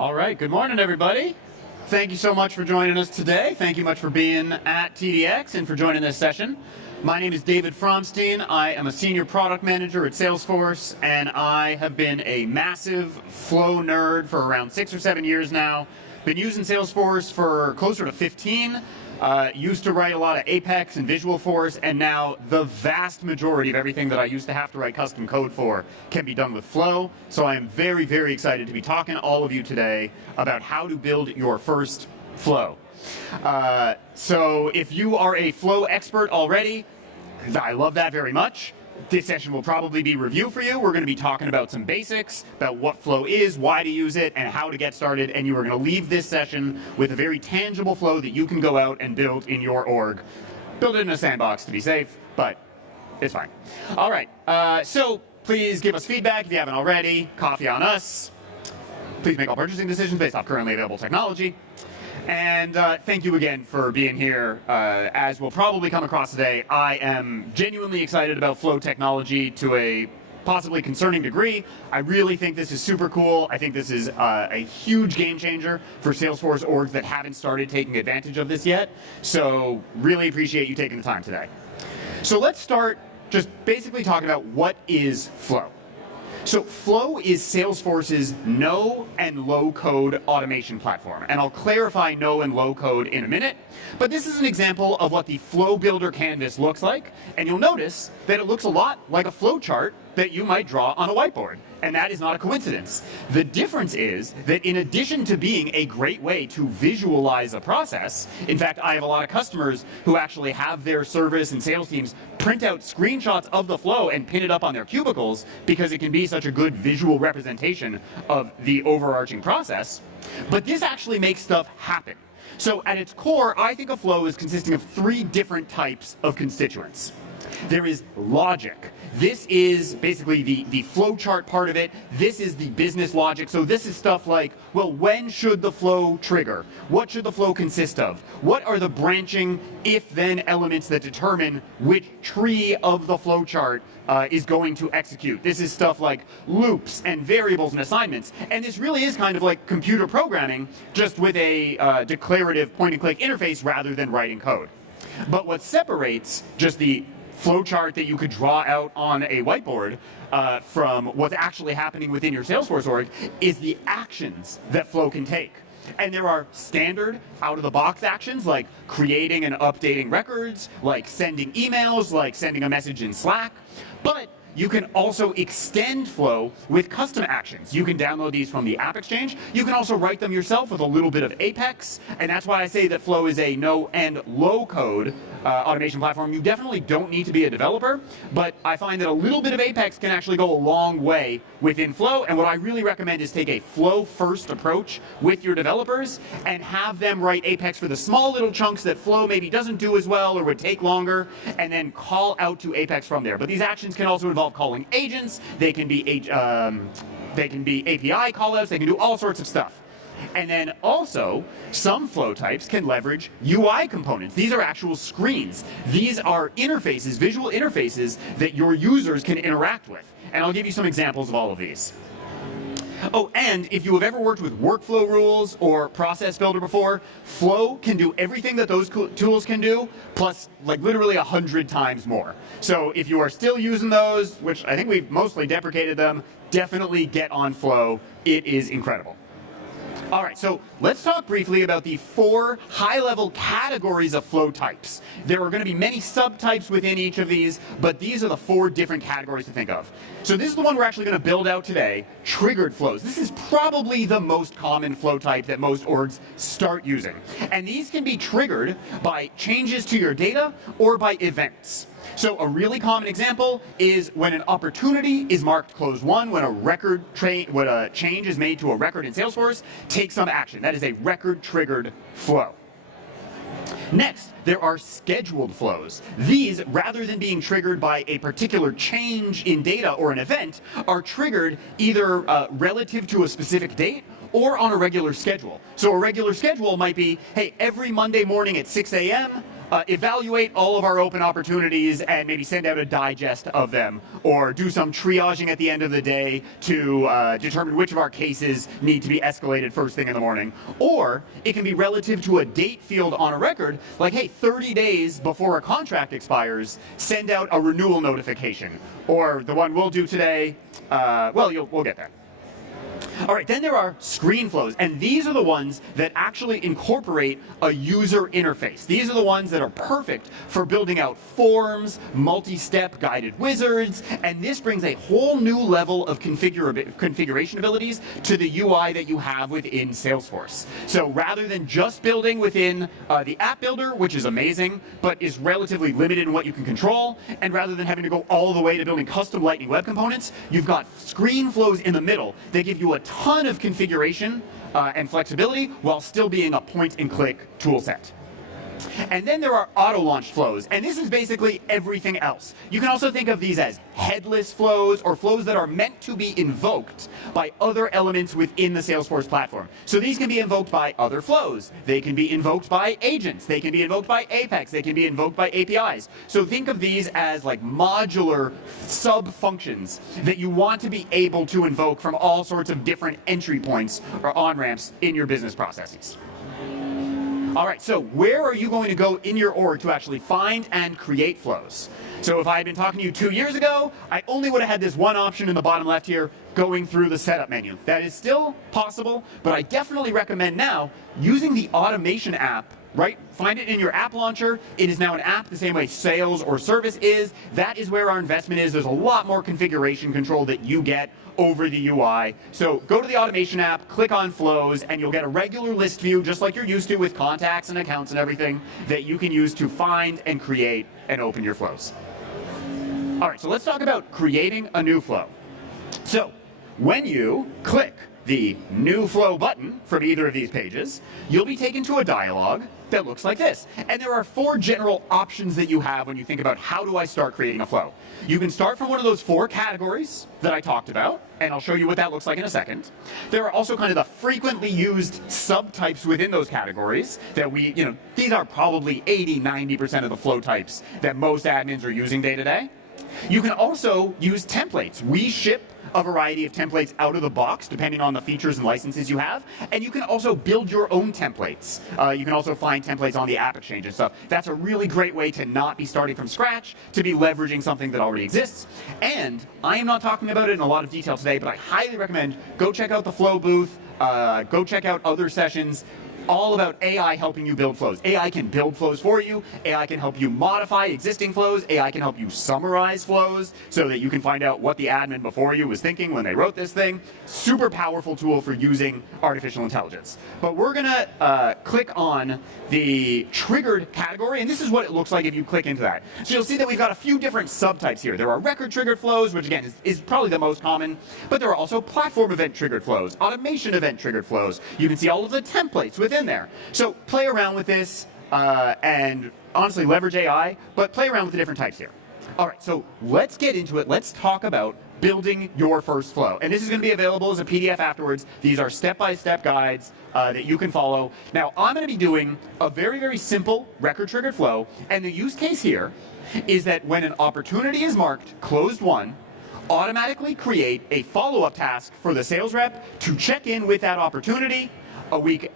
All right, good morning, everybody. Thank you so much for joining us today. Thank you much for being at TDX and for joining this session. My name is David Fromstein. I am a senior product manager at Salesforce, and I have been a massive flow nerd for around 6 or 7 years now. Been using Salesforce for closer to 15. Used to write a lot of Apex and Visualforce, and now the vast majority of everything that I used to have to write custom code for can be done with Flow. So I am very, very excited to be talking to all of you today about how to build your first Flow. So if you are a Flow expert already, I love that very much. This session will probably be review for you. We're going to be talking about some basics, about what Flow is, why to use it, and how to get started. And you are going to leave this session with a very tangible Flow that you can go out and build in your org. Build it in a sandbox to be safe, but it's fine. All right, so please give us feedback if you haven't already. Coffee on us. Please make all purchasing decisions based off currently available technology. And thank you again for being here. As we'll probably come across today, I am genuinely excited about Flow technology to a possibly concerning degree. I really think this is super cool. I think this is a huge game changer for Salesforce orgs that haven't started taking advantage of this yet. So really appreciate you taking the time today. So let's start just basically talking about what is Flow. So Flow is Salesforce's no and low code automation platform. And I'll clarify no and low code in a minute. But this is an example of what the Flow Builder canvas looks like. And you'll notice that it looks a lot like a flow chart that you might draw on a whiteboard. And that is not a coincidence. The difference is that in addition to being a great way to visualize a process, in fact, I have a lot of customers who actually have their service and sales teams print out screenshots of the flow and pin it up on their cubicles because it can be such a good visual representation of the overarching process. But this actually makes stuff happen. So at its core, I think a flow is consisting of 3 different types of constituents. There is logic. This is basically the flow chart part of it. This is the business logic. So this is stuff like, well, when should the flow trigger? What should the flow consist of? What are the branching if-then elements that determine which tree of the flow chart is going to execute? This is stuff like loops and variables and assignments. And this really is kind of like computer programming, just with a declarative point-and-click interface rather than writing code. But what separates just the flowchart that you could draw out on a whiteboard from what's actually happening within your Salesforce org is the actions that Flow can take. And there are standard out-of-the-box actions like creating and updating records, like sending emails, like sending a message in Slack. But you can also extend Flow with custom actions. You can download these from the App Exchange. You can also write them yourself with a little bit of Apex. And that's why I say that Flow is a no and low code automation platform. You definitely don't need to be a developer, but I find that a little bit of Apex can actually go a long way within Flow. And what I really recommend is take a Flow first approach with your developers and have them write Apex for the small little chunks that Flow maybe doesn't do as well or would take longer, and then call out to Apex from there. But these actions can also involve calling agents. They can be API callouts. They can do all sorts of stuff. And then also, some flow types can leverage UI components. These are actual screens. These are interfaces, visual interfaces that your users can interact with. And I'll give you some examples of all of these. Oh, and if you have ever worked with workflow rules or process builder before, Flow can do everything that those tools can do, plus like literally 100 times more. So if you are still using those, which I think we've mostly deprecated them, definitely get on Flow. It is incredible. All right, so let's talk briefly about the 4 high-level categories of flow types. There are going to be many subtypes within each of these, but these are the 4 different categories to think of. So this is the one we're actually going to build out today, triggered flows. This is probably the most common flow type that most orgs start using. And these can be triggered by changes to your data or by events. So a really common example is when an opportunity is marked closed won, when a change is made to a record in Salesforce, take some action. That is a record-triggered flow. Next, there are scheduled flows. These, rather than being triggered by a particular change in data or an event, are triggered either relative to a specific date or on a regular schedule. So a regular schedule might be, hey, every Monday morning at 6 a.m., evaluate all of our open opportunities and maybe send out a digest of them, or do some triaging at the end of the day to determine which of our cases need to be escalated first thing in the morning. Or it can be relative to a date field on a record, like, hey, 30 days before a contract expires, send out a renewal notification. Or the one we'll do today, we'll get there. All right, then there are screen flows, and these are the ones that actually incorporate a user interface. These are the ones that are perfect for building out forms, multi-step guided wizards, and this brings a whole new level of configuration abilities to the UI that you have within Salesforce. So rather than just building within the app builder, which is amazing, but is relatively limited in what you can control, and rather than having to go all the way to building custom Lightning Web Components, you've got screen flows in the middle that give you a ton of configuration and flexibility while still being a point-and-click tool set. And then there are auto-launched flows, and this is basically everything else. You can also think of these as headless flows, or flows that are meant to be invoked by other elements within the Salesforce platform. So these can be invoked by other flows. They can be invoked by agents. They can be invoked by Apex. They can be invoked by APIs. So think of these as like modular sub-functions that you want to be able to invoke from all sorts of different entry points or on-ramps in your business processes. All right, so where are you going to go in your org to actually find and create flows? So if I had been talking to you 2 years ago, I only would have had this one option in the bottom left here, going through the setup menu. That is still possible, but I definitely recommend now using the automation app, right? Find it in your app launcher. It is now an app the same way sales or service is. That is where our investment is. There's a lot more configuration control that you get over the UI. So go to the automation app, click on flows, and you'll get a regular list view, just like you're used to with contacts and accounts and everything, that you can use to find and create and open your flows. All right, so let's talk about creating a new flow. So when you click the New Flow button from either of these pages, you'll be taken to a dialog that looks like this. And there are 4 general options that you have when you think about how do I start creating a flow. You can start from one of those 4 categories that I talked about, and I'll show you what that looks like in a second. There are also kind of the frequently used subtypes within those categories that these are probably 80-90% of the flow types that most admins are using day to day. You can also use templates. We ship a variety of templates out of the box depending on the features and licenses you have, and you can also build your own templates. You can also find templates on the App Exchange and stuff. That's a really great way to not be starting from scratch, to be leveraging something that already exists. And I am not talking about it in a lot of detail today, but I highly recommend go check out the Flow booth, go check out other sessions, all about AI helping you build flows. AI can build flows for you. AI can help you modify existing flows. AI can help you summarize flows so that you can find out what the admin before you was thinking when they wrote this thing. Super powerful tool for using artificial intelligence. But we're going to click on the triggered category, and this is what it looks like if you click into that. So you'll see that we've got a few different subtypes here. There are record triggered flows, which again is probably the most common, but there are also platform event triggered flows, automation event triggered flows. You can see all of the templates within there. So play around with this and honestly leverage AI, but play around with the different types here. All right, so let's get into it. Let's talk about building your first flow. And this is going to be available as a PDF afterwards. These are step-by-step guides that you can follow. Now, I'm going to be doing a very, very simple record-triggered flow, and the use case here is that when an opportunity is marked closed won, automatically create a follow-up task for the sales rep to check in with that opportunity a week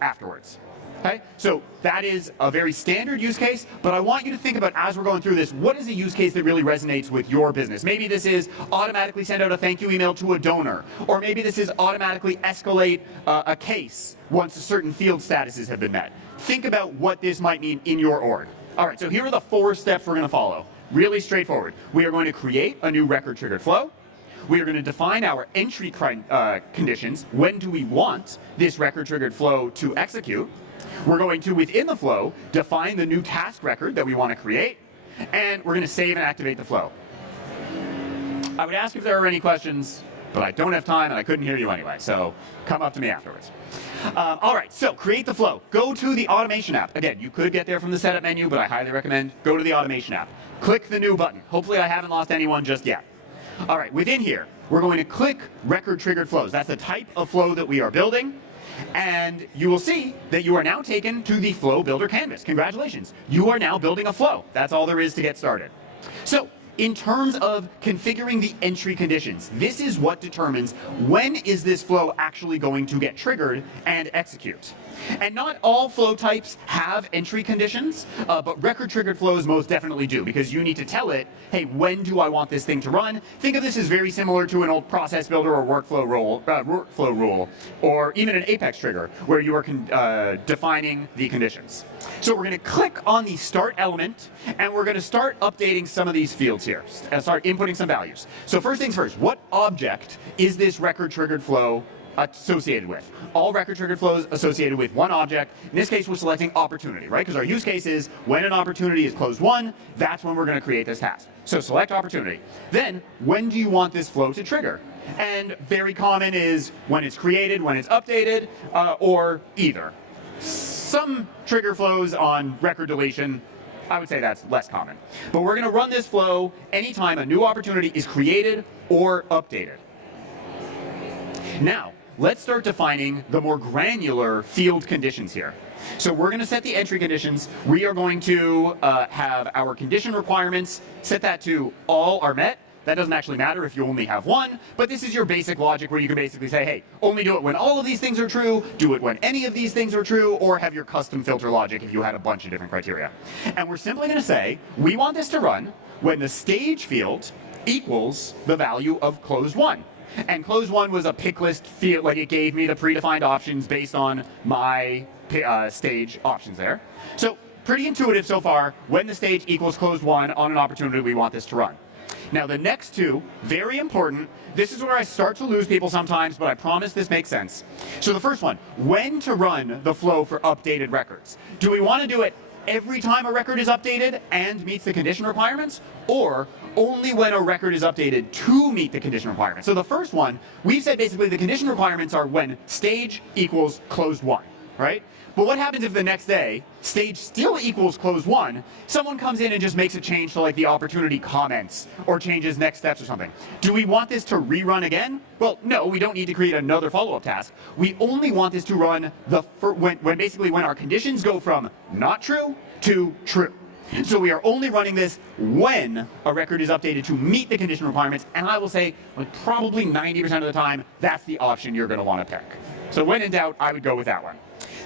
afterwards. Okay? So that is a very standard use case, but I want you to think about, as we're going through this, what is a use case that really resonates with your business? Maybe this is automatically send out a thank you email to a donor, or maybe this is automatically escalate a case once certain field statuses have been met. Think about what this might mean in your org. All right, so here are the 4 steps we're going to follow. Really straightforward. We are going to create a new record-triggered flow. We are going to define our entry conditions. When do we want this record-triggered flow to execute? We're going to, within the flow, define the new task record that we want to create, and we're going to save and activate the flow. I would ask if there are any questions, but I don't have time, and I couldn't hear you anyway, so come up to me afterwards. All right, so create the flow. Go to the automation app. Again, you could get there from the setup menu, but I highly recommend go to the automation app. Click the new button. Hopefully I haven't lost anyone just yet. All right, within here, we're going to click record-triggered flows. That's the type of flow that we are building. And you will see that you are now taken to the Flow Builder canvas. Congratulations. You are now building a flow. That's all there is to get started. So in terms of configuring the entry conditions, this is what determines when is this flow actually going to get triggered and execute. And not all flow types have entry conditions, but record-triggered flows most definitely do, because you need to tell it, hey, when do I want this thing to run? Think of this as very similar to an old process builder or workflow rule, or even an Apex trigger, where you are defining the conditions. So we're going to click on the start element, and we're going to start updating some of these fields here, and start inputting some values. So first things first, what object is this record-triggered flow associated with? All record-triggered flows associated with one object. In this case, we're selecting opportunity, right? Because our use case is when an opportunity is closed won, that's when we're going to create this task. So select opportunity. Then, when do you want this flow to trigger? And very common is when it's created, when it's updated, or either. Some trigger flows on record deletion, I would say that's less common. But we're going to run this flow anytime a new opportunity is created or updated. Now, let's start defining the more granular field conditions here. So we're going to set the entry conditions. We are going to have our condition requirements, set that to all are met. That doesn't actually matter if you only have one, but this is your basic logic where you can basically say, hey, only do it when all of these things are true, do it when any of these things are true, or have your custom filter logic if you had a bunch of different criteria. And we're simply going to say, we want this to run when the stage field equals the value of closed won. And closed won was a pick list field, like it gave me the predefined options based on my stage options there. So pretty intuitive so far. When the stage equals closed won on an opportunity, we want this to run. Now the next two, very important. This is where I start to lose people sometimes, but I promise this makes sense. So the first one, when to run the flow for updated records. Do we want to do it every time a record is updated and meets the condition requirements, or only when a record is updated to meet the condition requirements? So the first one, we've said basically the condition requirements are when stage equals closed won, right? But what happens if the next day, stage still equals closed won, someone comes in and just makes a change to like the opportunity comments or changes next steps or something? Do we want this to rerun again? Well, no, we don't need to create another follow-up task. We only want this to run when our conditions go from not true to true. So we are only running this when a record is updated to meet the condition requirements, and I will say like, probably 90% of the time, that's the option you're going to want to pick. So when in doubt, I would go with that one.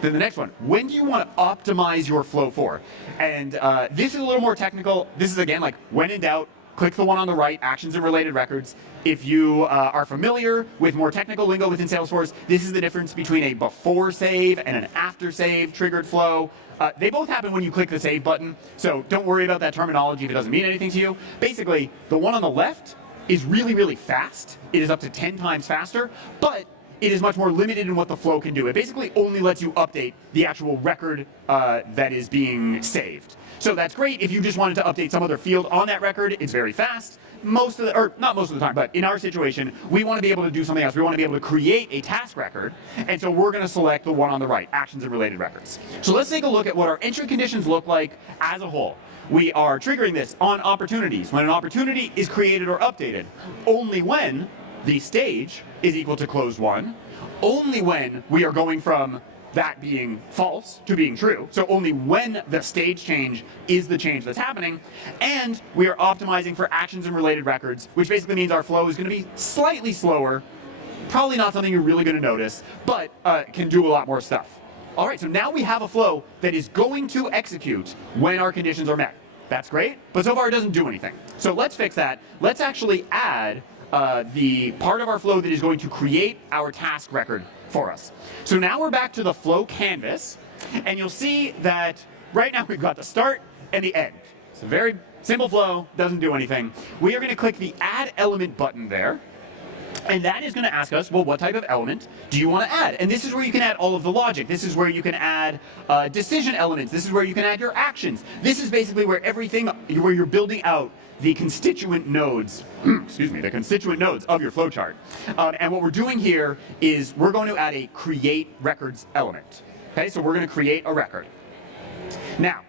Then the next one, when do you want to optimize your flow for? And this is a little more technical. This is, again, like when in doubt, click the one on the right, actions and related records. If you are familiar with more technical lingo within Salesforce, this is the difference between a before save and an after save triggered flow. They both happen when you click the save button, so don't worry about that terminology if it doesn't mean anything to you. Basically, the one on the left is really, really fast. It is up to 10 times faster, but it is much more limited in what the flow can do. It basically only lets you update the actual record that is being saved. So that's great if you just wanted to update some other field on that record. It's very fast. Not most of the time, but in our situation, we want to be able to do something else. We want to be able to create a task record, and so we're going to select the one on the right, actions and related records. So let's take a look at what our entry conditions look like as a whole. We are triggering this on opportunities. When an opportunity is created or updated, only when the stage is equal to closed won, only when we are going from that being false to being true, so only when the stage change is the change that's happening, and we are optimizing for actions and related records, which basically means our flow is going to be slightly slower, probably not something you're really going to notice, but can do a lot more stuff. All right, so now we have a flow that is going to execute when our conditions are met. That's great, but so far it doesn't do anything. So let's fix that. Let's actually add the part of our flow that is going to create our task record for us. So now we're back to the flow canvas, and you'll see that right now we've got the start and the end. It's a very simple flow, doesn't do anything. We are going to click the add element button there, and that is going to ask us, well, what type of element do you want to add? And this is where you can add all of the logic. This is where you can add decision elements. This is where you can add your actions. This is basically where where you're building out the constituent nodes, the constituent nodes of your flowchart. And what we're doing here is we're going to add a create records element. Okay, so we're going to create a record. Now,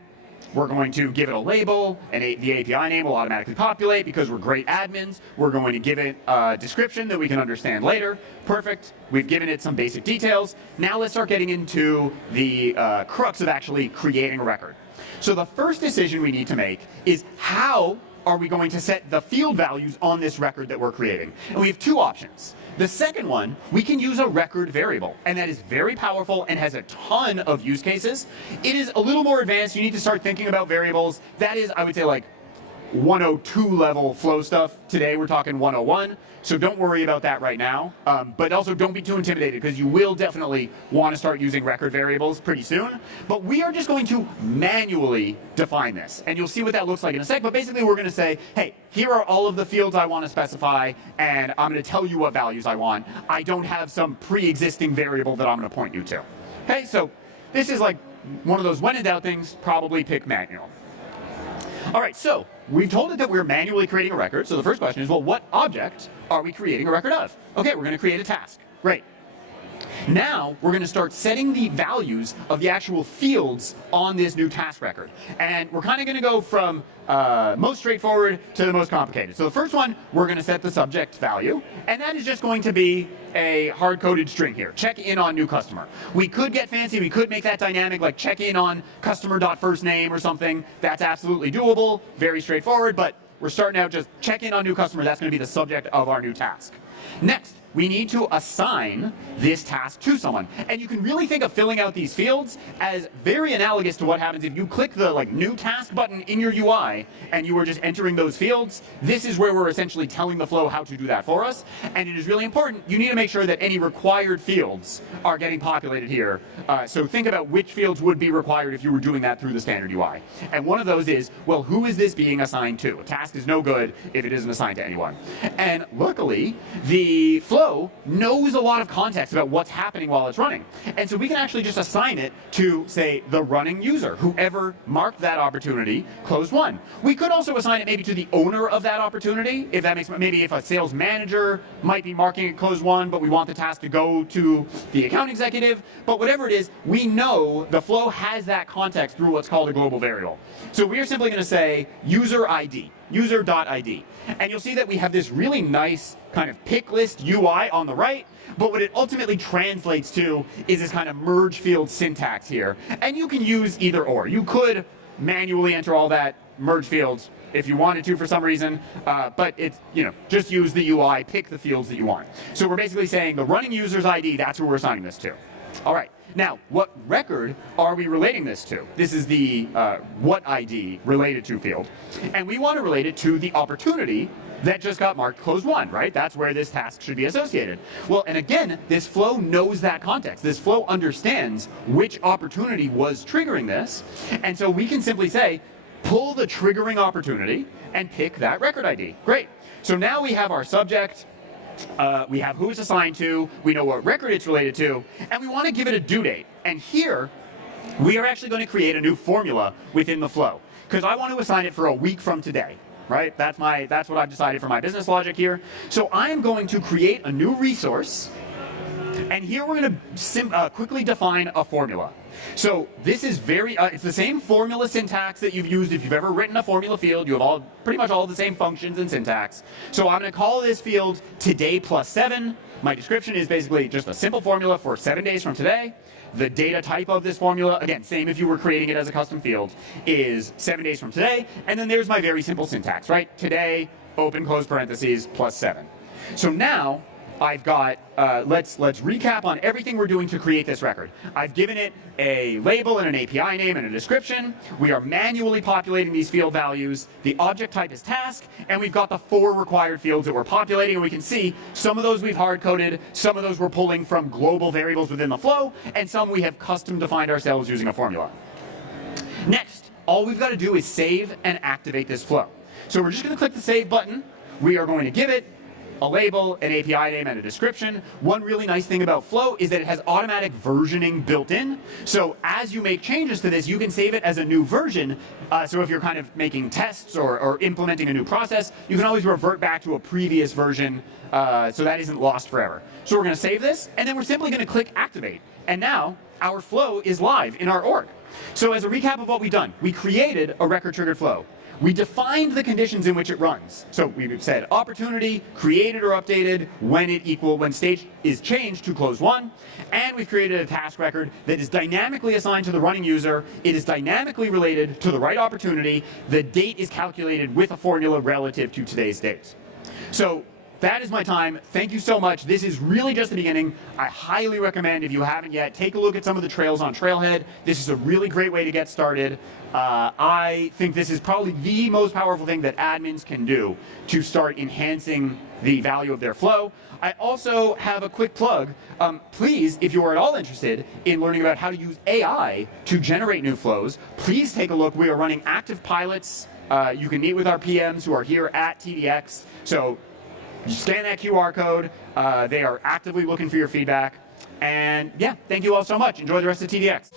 We're going to give it a label, and the API name will automatically populate because we're great admins. We're going to give it a description that we can understand later. Perfect. We've given it some basic details. Now let's start getting into the crux of actually creating a record. So the first decision we need to make is how are we going to set the field values on this record that we're creating? And we have two options. The second one, we can use a record variable, and that is very powerful and has a ton of use cases. It is a little more advanced. You need to start thinking about variables. That is, I would say, like 102 level flow stuff. Today we're talking 101, so don't worry about that right now. But also don't be too intimidated, because you will definitely want to start using record variables pretty soon. But we are just going to manually define this, and you'll see what that looks like in a sec. But basically we're going to say, hey, here are all of the fields I want to specify, and I'm going to tell you what values I want. I don't have some pre-existing variable that I'm going to point you to. Okay, so this is like one of those when in doubt things, probably pick manual. All right, so we've told it that we're manually creating a record. So the first question is, well, what object are we creating a record of? Okay, we're going to create a task. Great. Now we're going to start setting the values of the actual fields on this new task record. And we're kind of going to go from most straightforward to the most complicated. So the first one, we're going to set the subject value, and that is just going to be a hard-coded string here. Check in on new customer. We could get fancy. We could make that dynamic, like check in on customer.firstname or something. That's absolutely doable, very straightforward, but we're starting out just check in on new customer. That's going to be the subject of our new task. Next, we need to assign this task to someone. And you can really think of filling out these fields as very analogous to what happens if you click the new task button in your UI and you are just entering those fields. This is where we're essentially telling the flow how to do that for us. And it is really important. You need to make sure that any required fields are getting populated here. So think about which fields would be required if you were doing that through the standard UI. And one of those is, well, who is this being assigned to? A task is no good if it isn't assigned to anyone. And luckily, the flow knows a lot of context about what's happening while it's running. And so we can actually just assign it to, say, the running user, whoever marked that opportunity closed won. We could also assign it maybe to the owner of that opportunity, if that makes, maybe if a sales manager might be marking it closed won, but we want the task to go to the account executive. But whatever it is, we know the flow has that context through what's called a global variable. So we are simply going to say user ID. User.id. And you'll see that we have this really nice kind of pick list UI on the right, but what it ultimately translates to is this kind of merge field syntax here. And you can use either or. You could manually enter all that merge fields if you wanted to for some reason, but it's, just use the UI, pick the fields that you want. So we're basically saying the running user's ID, that's who we're assigning this to. All right. Now, what record are we relating this to? This is the what ID related to field. And we want to relate it to the opportunity that just got marked closed won, right? That's where this task should be associated. Well, and again, this flow knows that context. This flow understands which opportunity was triggering this. And so we can simply say, pull the triggering opportunity and pick that record ID. Great. So now we have our subject. We have who it's assigned to, we know what record it's related to, and we want to give it a due date. And here, we are actually going to create a new formula within the flow, because I want to assign it for a week from today, right? That's what I've decided for my business logic here. So I'm going to create a new resource, and here we're going to quickly define a formula. So this is it's the same formula syntax that you've used if you've ever written a formula field. You have pretty much all the same functions and syntax. So I'm going to call this field today plus 7. My description is basically just a simple formula for 7 days from today. The data type of this formula, again, same if you were creating it as a custom field, is 7 days from today. And then there's my very simple syntax, right? Today, open close parentheses, plus 7. So now I've got, let's recap on everything we're doing to create this record. I've given it a label and an API name and a description. We are manually populating these field values. The object type is task, and we've got the 4 required fields that we're populating, and we can see some of those we've hard-coded, some of those we're pulling from global variables within the flow, and some we have custom defined ourselves using a formula. Next, all we've got to do is save and activate this flow. So we're just going to click the save button. We are going to give it a label, an API name, and a description. One really nice thing about Flow is that it has automatic versioning built in. So as you make changes to this, you can save it as a new version. So if you're kind of making tests or implementing a new process, you can always revert back to a previous version so that isn't lost forever. So we're going to save this, and then we're simply going to click Activate. And now our flow is live in our org. So as a recap of what we've done, we created a record-triggered flow. We defined the conditions in which it runs. So we've said opportunity, created or updated, when state is changed to close one, and we've created a task record that is dynamically assigned to the running user. It is dynamically related to the right opportunity. The date is calculated with a formula relative to today's date. So that is my time. Thank you so much. This is really just the beginning. I highly recommend, if you haven't yet, take a look at some of the trails on Trailhead. This is a really great way to get started. I think this is probably the most powerful thing that admins can do to start enhancing the value of their flow. I also have a quick plug. Please, if you are at all interested in learning about how to use AI to generate new flows, please take a look. We are running active pilots. You can meet with our PMs who are here at TDX. So you scan that QR code. They are actively looking for your feedback. And yeah, thank you all so much. Enjoy the rest of TDX.